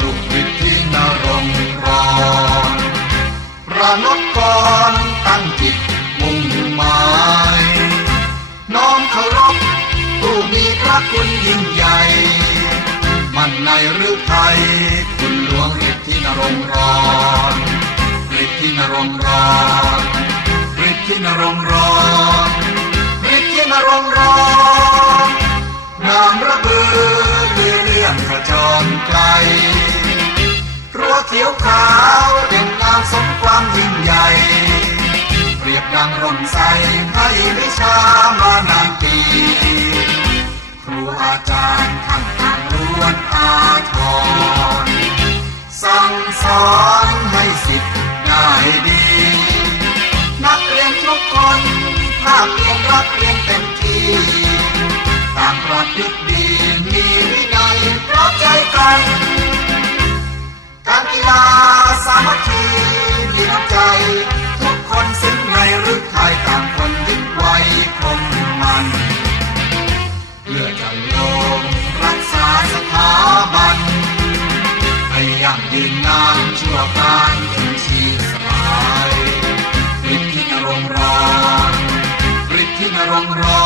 ลูกวิธีนรงรอนระนดกรตั้งจิตมุ่งหมายน้อมเคารพผู้มีพระคุณยิ่งใหญ่ มันในหรือไทย คุณหลวงฤทธินรงรอนฤทธินรงรอนฤทธินรงรอน กระจรไกล รั้วเขียวขาวเด่นงามสมความยิ่งใหญ่ เปรียบดังร่มใสให้วิชามานานปี ครูอาจารย์ท่านต่างล้วนอาทรสั่งสอนให้สิทธิ์ได้ดี นักเรียนทุกคนภาเรียนรักเรียนเต็มที่ต่างประพฤติดีมีวินัย กันการกีฬาสามัคคีมีน้ำใจ ทุกคนซึ้งในรึกไทยต่างคนยึดไว้คงมัน เพื่อจะลงรักษาสถาบันให้ยั่งยืนนานชั่วการถึงชีสลายฤทธินรงรอนฤทธินรงรอน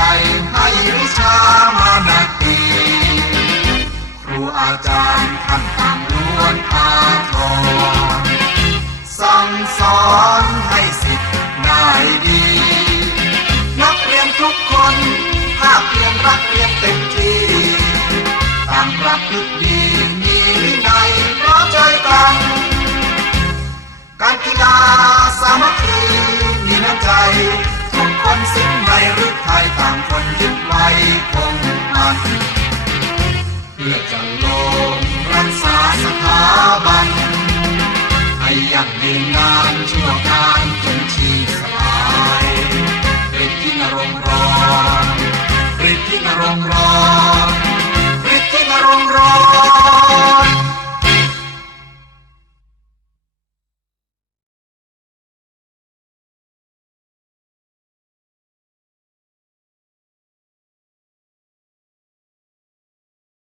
ใสให้วิชามานาปีครูอาจารย์ท่านต่างล้วนอาทรสั่งสอน ยืนนานชั่วการจนชีสลายฤทธินรงรองฤทธินรงรอง